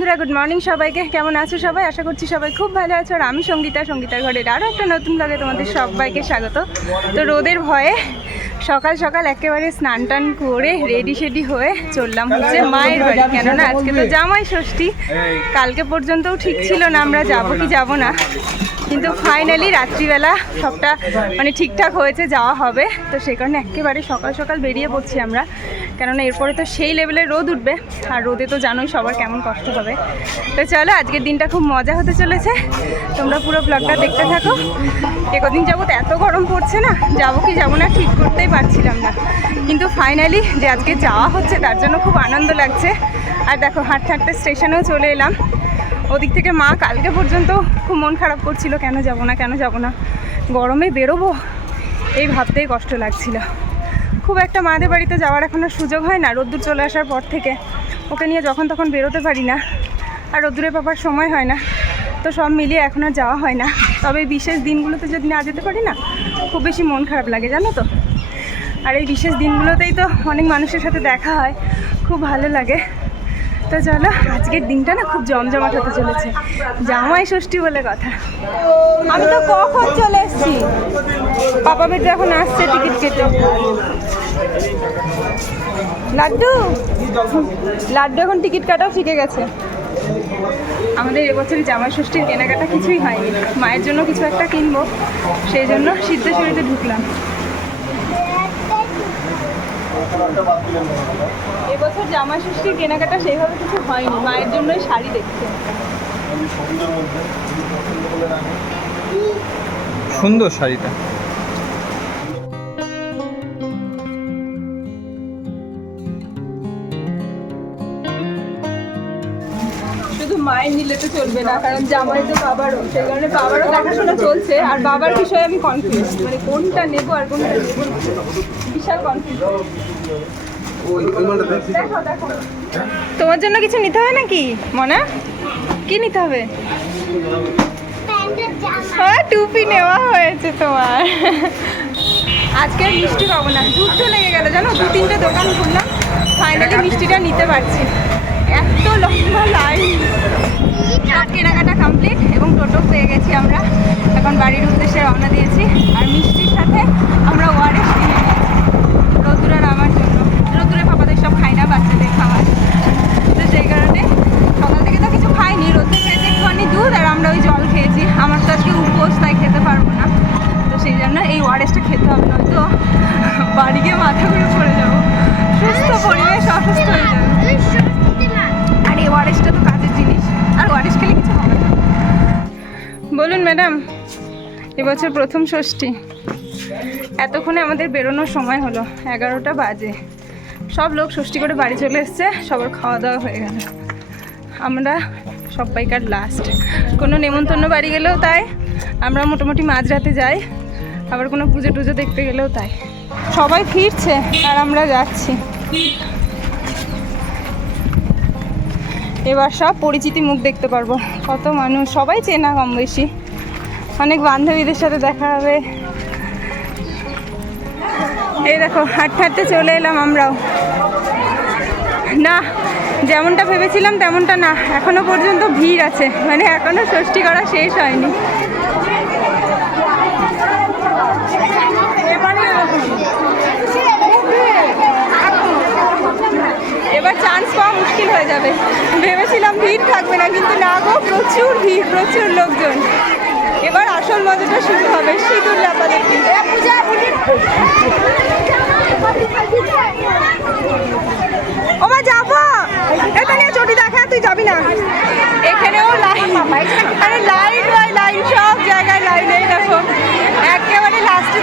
বন্ধুরা good morning সবাইকে। কেমন আছো সবাই? আশা করছি সবাই খুব ভালো আছো। আর আমি সঙ্গীতা, সঙ্গীতার ঘরের আরও একটা নতুন লাগে তোমাদের সবাইকে স্বাগত। তো রোদের ভয়ে সকাল সকাল একেবারে স্নান টান করে রেডি সেডি হয়ে চললাম হচ্ছে মায়ের বাড়ি। কেননা আজকে তো জামাই ষষ্ঠী, কালকে পর্যন্তও ঠিক ছিল না, আমরা যাব কি যাব না। কিন্তু ফাইনালি রাত্রিবেলা সবটা মানে ঠিকঠাক হয়েছে, যাওয়া হবে। তো সেই কারণে একেবারে সকাল সকাল বেরিয়ে পড়ছি আমরা। কেননা এরপরে তো সেই লেভেলের রোদ উঠবে। আর রোদে তো জানোই সবার কেমন কষ্ট হবে। তো চলো, আজকের দিনটা খুব মজা হতে চলেছে। তোমরা পুরো ব্লগটা দেখতে থাকো। একদিন যাব তো এত গরম পড়ছে না, যাব কি যাব না ঠিক করতেই পারছিলাম না। কিন্তু ফাইনালি যে আজকে যাওয়া হচ্ছে, তার জন্য খুব আনন্দ লাগছে। আর দেখো, হাঁটতে হাঁটতে স্টেশনেও চলে এলাম। ওদিক থেকে মা কালকে পর্যন্ত খুব মন খারাপ করছিল, কেন যাব না, কেন যাব না। গরমে বেরোবো, এই ভাবতেই কষ্ট লাগছিল। খুব একটা মাদের বাড়িতে যাওয়ার এখন আর সুযোগ হয় না, রোদ্দুর চলে আসার পর থেকে। ওকে নিয়ে যখন তখন বেরোতে পারি না, আর রোদ্দুরে পাবার সময় হয় না। তো সব মিলিয়ে এখন আর যাওয়া হয় না। তবে বিশেষ দিনগুলোতে যদি না যেতে পারি না, খুব বেশি মন খারাপ লাগে, জানো তো। আর এই বিশেষ দিনগুলোতেই তো অনেক মানুষের সাথে দেখা হয়, খুব ভালো লাগে। তো চলো, আজকের দিনটা না খুব জমজমাট হতে চলেছে। জামাই ষষ্ঠী বলে কথা। আমি তো কখন চলে এসেছি? পাপা বেটা এখন আসছে টিকিট কেটে। লাড্ডু? লাড্ডু এখন টিকিট কাটাও শিখে গেছে। আমাদের এবছর জামাই ষষ্ঠীর কেনাকাটা কিছুই হয়নি। মায়ের জন্য কিছু একটা কিনবো, সেই জন্য সিদ্ধেশ্বরীতে ঢুকলাম। এবছর ষষ্ঠীর কেনাকাটা সেইভাবে কিছু হয়নি। মায়ের জন্যই শাড়ি সুন্দর শাড়িটা। শুধু মায়ের নিলে তো চলবে না কারণ জামাই তো বাবারও। সেই কারণে বাবারও দেখাশোনা চলছে আর বাবার বিষয়ে আমি কনফিউজ মানে কোনটা নেব আর কোনটা নেব বিশাল কনফিউজ তোমার জন্য কিছু নিতে হবে নাকি, মনা? কি নিতে হবে? টুপি নেওয়া হয়েছে তোমার। আজকে মিষ্টি পাবো না, দুধ লেগে গেল, জানো? দু তিনটে দোকান ঘুরলাম ফাইনালি মিষ্টিটা নিতে পারছি। এত লম্বা লাইন কেনাকাটা কমপ্লিট এবং টোটো পেয়ে গেছি আমরা। এখন বাড়ির উদ্দেশ্যে রওনা দিয়েছি। আর মিষ্টির সাথে আমরা ওয়ারেস কিনে নিয়েছি রোদ্দুরার আমার জন্য রোদ্দুরে পাপাদের সব খাই না বাচ্চাদের খাবার তো সেই কারণে সকাল থেকে তো কিছু খাইনি রোদ্দুরে খেয়েছি একটুখানি দুধ আর আমরা ওই জল খেয়েছি। আমার তো আজকে উপোস তাই খেতে পারব না। তো সেই জন্য এই ওয়ারেসটা খেতে হবে নয়তো বাড়ি গিয়ে মাথা ঘুরে পড়ে যাব। সুস্থ পরিবেশ অসুস্থ হয়ে যাবে। আর এই ওয়ারেসটা তো কাজের জিনিস আর ওয়ারেস খেলে কিছু হবে না। বলুন ম্যাডাম এবছর প্রথম ষষ্ঠী। এতক্ষণে আমাদের বেরোনোর সময় হলো এগারোটা বাজে। সব লোক ষষ্ঠী করে বাড়ি চলে এসছে, সবার খাওয়া দাওয়া হয়ে গেল। আমরা সবাইকার লাস্ট কোনো নেমন্তন্ন বাড়ি গেলেও তাই, আমরা মোটামুটি মাঝরাতে যাই, আবার কোনো পুজো টুজো দেখতে গেলেও তাই। সবাই ফিরছে, আর আমরা যাচ্ছি। এবার সব পরিচিতি মুখ দেখতে পারব। কত মানুষ, সবাই চেনা কম বেশি। অনেক বান্ধবীদের সাথে দেখা হবে। এই দেখো, হাঁটতে হাঁটতে চলে এলাম আমরাও। না, যেমনটা ভেবেছিলাম তেমনটা না, এখনও পর্যন্ত ভিড় আছে মানে এখনও ষষ্ঠী করা শেষ হয়নি। এবার চান্স পাওয়া মুশকিল হয়ে যাবে। ভেবেছিলাম ভিড় থাকবে না, কিন্তু না গো, প্রচুর ভিড়, প্রচুর লোকজন। এবার আসল মজাটা শুরু হবে সিঁদুর লাপালাপি ও মা যাব। এটা চটি দেখা, তুই যাবি না? এখানেও লাইন আরে লাইন বাই লাইন সব জায়গায় লাইন এই দেখো। একেবারে লাস্টের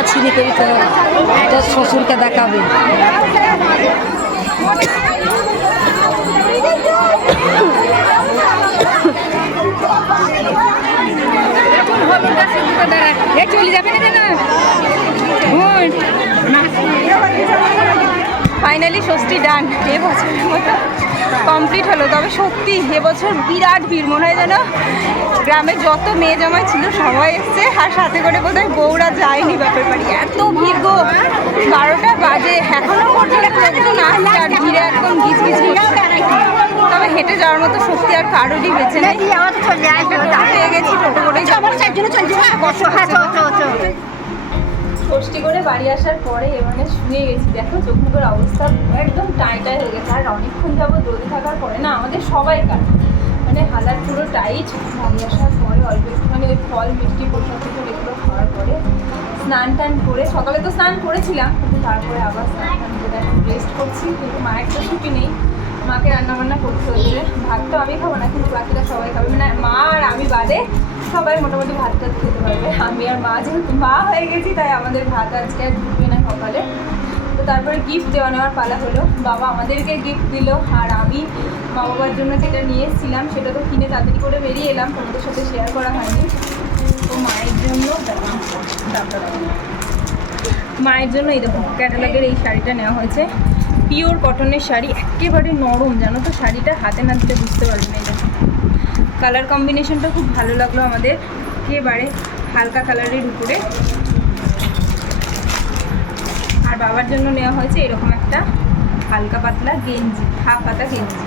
মায়েরটা ছিঁড়ি করি তোর শ্বশুরকে দেখাবে। চলে যাবে না ফাইনালি ষষ্ঠী ডান এ বছরের মতো কমপ্লিট হলো। তবে সত্যি এবছর বিরাট ভিড়। মনে হয় যেন গ্রামে যত মেয়ে জামাই ছিল সবাই এসছে। আর সাথে করে বোধহয় বউরা যায়নি বাপের বাড়ি এত ভিড় গো। বারোটা বাজে। এখনও পর্যন্ত একটু না আসছে আর ভিড়ে একদম গিজ গিজ তবে হেঁটে যাওয়ার মতো শক্তি আর কারোরই বেঁচে নেই। পেয়ে গেছি টোটো করেই যাব। ষষ্ঠী করে বাড়ি আসার পরে মানে শুয়ে গেছি। দেখো চোখ মুখের অবস্থা একদম টাই টাই হয়ে গেছে। আর অনেকক্ষণ যাব রোদে থাকার পরে না, আমাদের সবাই কাজ মানে হাজার পুরো টাইট। বাড়ি আসার পরে অল্প একটুখানি ওই ফল, মিষ্টি প্রসাদ থেকে এগুলো খাওয়ার পরে স্নান টান করে, সকালে তো স্নান করেছিলাম, কিন্তু তারপরে আবার স্নান টান করে রেস্ট করছি, কিন্তু মায়ের তো ছুটি নেই। রান্নাবান্না করতে হচ্ছে। ভাত তো আমি খাব না, কিন্তু বাকিরা সবাই খাবে। মানে মা আর আমি বাদে সবাই মোটামুটি ভাত টাত খেতে পারবে। আমি আর মা যেহেতু মা হয়ে গেছি, তাই আমাদের ভাত আজকে আর ঢুকবে না সকালে তো তারপরে গিফট দেওয়া নেওয়ার পালা হলো। বাবা আমাদেরকে গিফট দিল, আর আমি মা বাবার জন্য যেটা নিয়ে এসেছিলাম সেটা তো কিনে তাড়াতাড়ি করে বেরিয়ে এলাম। তোমাদের সাথে শেয়ার করা হয়নি। তো মায়ের জন্য। মায়ের জন্য এই দেখো ক্যাটালগের এই শাড়িটা নেওয়া হয়েছে। পিওর কটনের শাড়ি একেবারে নরম, জানো তো? শাড়িটা হাতে না বুঝতে পারবে না দেখো। কালার কম্বিনেশনটা খুব ভালো লাগল আমাদের। একেবারে হালকা কালারের উপরে। আর বাবার জন্য নেওয়া হয়েছে এরকম একটা হালকা পাতলা গেঞ্জি, হাফ পাতা গেঞ্জি।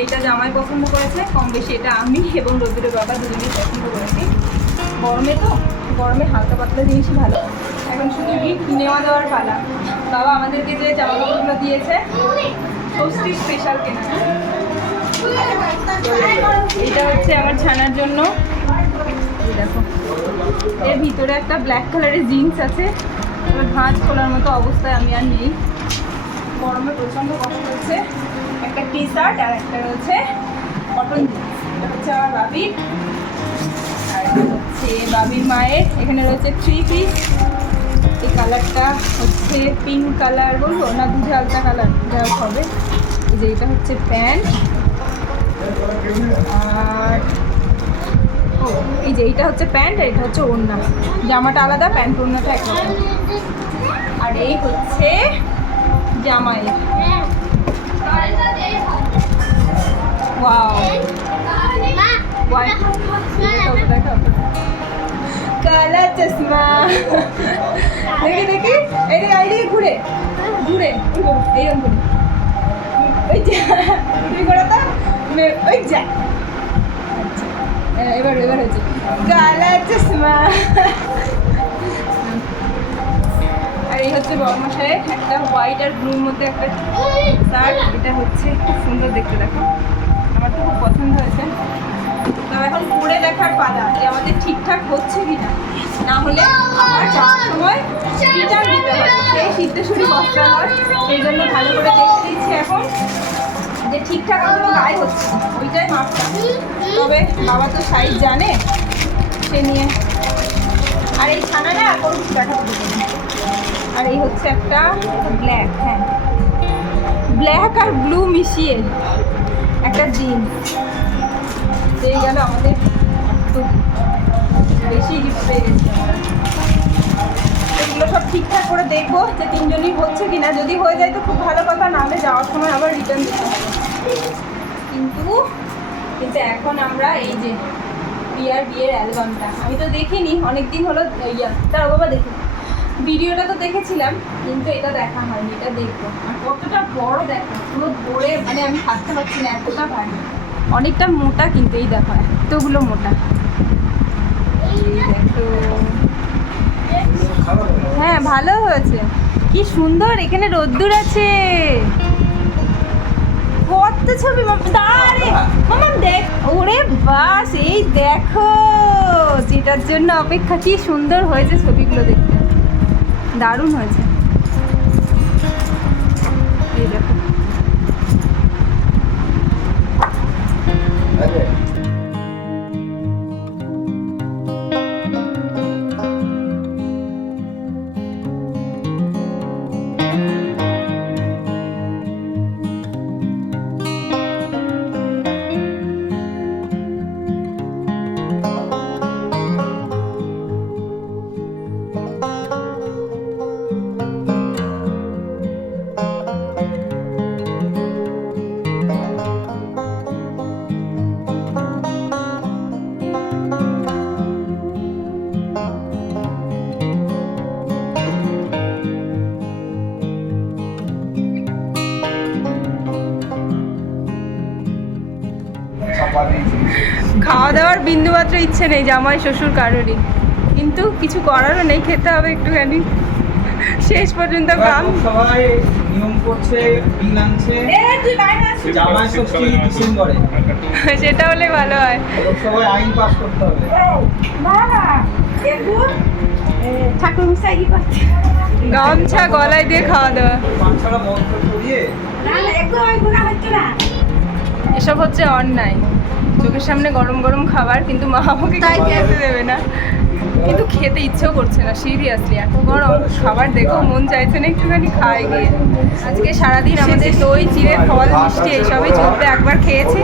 এইটা জামাই পছন্দ করেছে, কম বেশি এটা আমি এবং রবির বাবা দুজনেই পছন্দ করেছি। গরমে তো, গরমে হালকা পাতলা জিনিসই ভালো। এখন শুধু গিফট নেওয়া দেওয়ার পালা। বাবা আমাদেরকে যে জামা কাপড়গুলো দিয়েছে ষষ্ঠী স্পেশাল কেনা। এটা হচ্ছে আমার ছানার জন্য। দেখো। এর ভিতরে একটা ব্ল্যাক কালারের জিন্স আছে। এবার ভাঁজ খোলার মতো অবস্থায় আমি আর নেই। গরমে প্রচণ্ড কষ্ট হচ্ছে। একটা টি শার্ট আর একটা রয়েছে কটন জিন্স এটা হচ্ছে আমার বাবির। আর হচ্ছে বাবির মায়ের। এখানে রয়েছে থ্রি পিস এই কালারটা হচ্ছে পিঙ্ক কালার বলব? না বুঝে আলতা কালার যা হবে। যে এটা হচ্ছে প্যান্ট। আর, ও, এই যে এইটা হচ্ছে প্যান্ট আর এটা হচ্ছে ওড়না। জামাটা আলাদা, প্যান্ট ওড়নাটা একরকম আর এই হচ্ছে জামাই। ওয়াও তো। কালা চশমা। দেখি দেখি। এইদিকে এইদিকে ঘুরে। ঘুরে ঘুরবো এইরকম ঘুরে। ওই যা। তুমি করো তো? ওই যা। আচ্ছা, এ- এবার এবার হচ্ছে কালা চশমা। আর এই হচ্ছে বর্মশায়ের একটা হোয়াইট আর ব্লুর মধ্যে একটা শার্ট এটা হচ্ছে খুব সুন্দর দেখতে দেখো। আমার তো খুব পছন্দ হয়েছে। তো এখন পরে দেখার পালা যে আমাদের ঠিকঠাক হচ্ছে কিনা। না হলে আবার যাওয়ার সময় রিটার্ন দিতে হবে সেই সিদ্ধেশ্বরী বস্ত্রালয় সেই জন্য ভালো করে দেখে দিচ্ছি এখন যে ঠিকঠাক আমাদের গায়ে হচ্ছে। ওইটাই মাপটা। তবে বাবা তো সাইজ জানে, সে নিয়ে। আর এই ছানাটা কিছু দেখা আর এই হচ্ছে একটা ব্ল্যাক হ্যাঁ। ব্ল্যাক আর ব্লু মিশিয়ে একটা জিন্স এই গেল আমাদের। বেশি গিফট পেয়ে গেছি। আমরা। দেখব যে তিনজনই হচ্ছে কিনা। যদি হয়ে যায় তো খুব ভালো কথা, নাহলে যাওয়ার সময় আবার রিটার্ন দিতে হবে। কিন্তু কিন্তু এখন আমরা এই যে বিয়ার বিয়ের অ্যালবামটা, আমি তো দেখিনি অনেক দিন হলো ইয়া। তার বাবা দেখি। ভিডিওটা তো দেখেছিলাম, কিন্তু এটা দেখা হয়নি, এটা দেখব। আর কতটা বড় দেখো, পুরো ভরে মানে আমি থাকতে পারছি না, এতটা ভারী। অনেকটা মোটা কিন্তু এই দেখো, এতগুলো মোটা। দেখো হ্যাঁ ভালো হয়েছে। কি সুন্দর, এখানে রোদ্দুর আছে। কত ছবি দাঁড়ে দেখ। ওরে বাস, এই দেখো যেটার জন্য অপেক্ষা, কি সুন্দর হয়েছে ছবিগুলো দেখতে। দারুণ হয়েছে। এই দেখো। লাগে খাওয়া দাওয়ার বিন্দুমাত্র ইচ্ছে নেই জামাই শ্বশুর কারোরই। কিন্তু কিছু করারও নেই খেতে হবে একটুখানি। শেষ পর্যন্ত গান সবাই নিয়ম করছে বিল আনছে। জামাই ষষ্ঠী ডিসেম্বরে। সেটা হলে ভালো হয়। সবাই আইন পাস করতে হবে। গামছা গলায় দিয়ে খাওয়া দাওয়া। এসব হচ্ছে অন্যায়। চোখের সামনে গরম গরম খাবার কিন্তু মা আমাকে তাই খেতে দেবে না। কিন্তু খেতে ইচ্ছেও করছে না সিরিয়াসলি এত গরম। খাবার দেখো মন চাইছে না একটুখানি খাই গিয়ে। আজকে সারাদিন আমাদের দই চিড়ে ফল মিষ্টি এইসবই চলতে একবার খেয়েছি।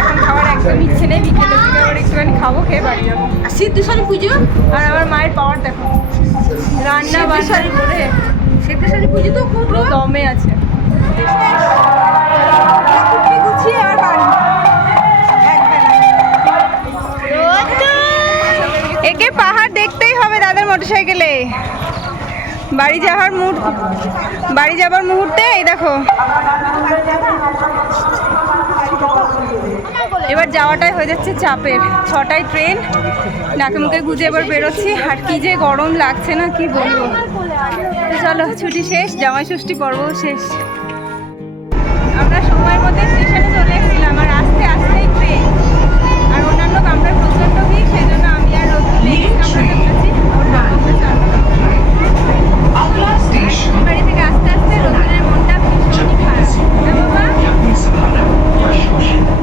এখন খাবার একদম ইচ্ছে নেই বিকেলের দিকে আবার একটুখানি খাব খেয়ে বাড়ি যাব। সিদ্ধেশ্বরী পুজো? আর আমার মায়ের পাওয়ার দেখো। রান্না বান্না করে। সিদ্ধেশ্বরী পুজো তো খুব দমে আছে। মোটরসাইকেলে। বাড়ি যাওয়ার মুহূর্ত বাড়ি যাবার মুহূর্তে, এই দেখো। এবার যাওয়াটাই হয়ে যাচ্ছে চাপের। ছটায় ট্রেন নাকে মুখে গুজে এবার বেরোচ্ছি। আর কি যে গরম লাগছে না, কি বলব। চলো, ছুটি শেষ, জামাই ষষ্ঠী পর্ব শেষ। আমরা সময়ের মধ্যে স্টেশনে চলে এসেছিলাম, আর আস্তে আস্তেই ট্রেন। আর অন্যান্য কামরার প্রচণ্ড ভিড় সেই জন্য আমি আর বাড়ি থেকে আস্তে আস্তে রোদনের মনটা ভীষণই খারাপ বাবা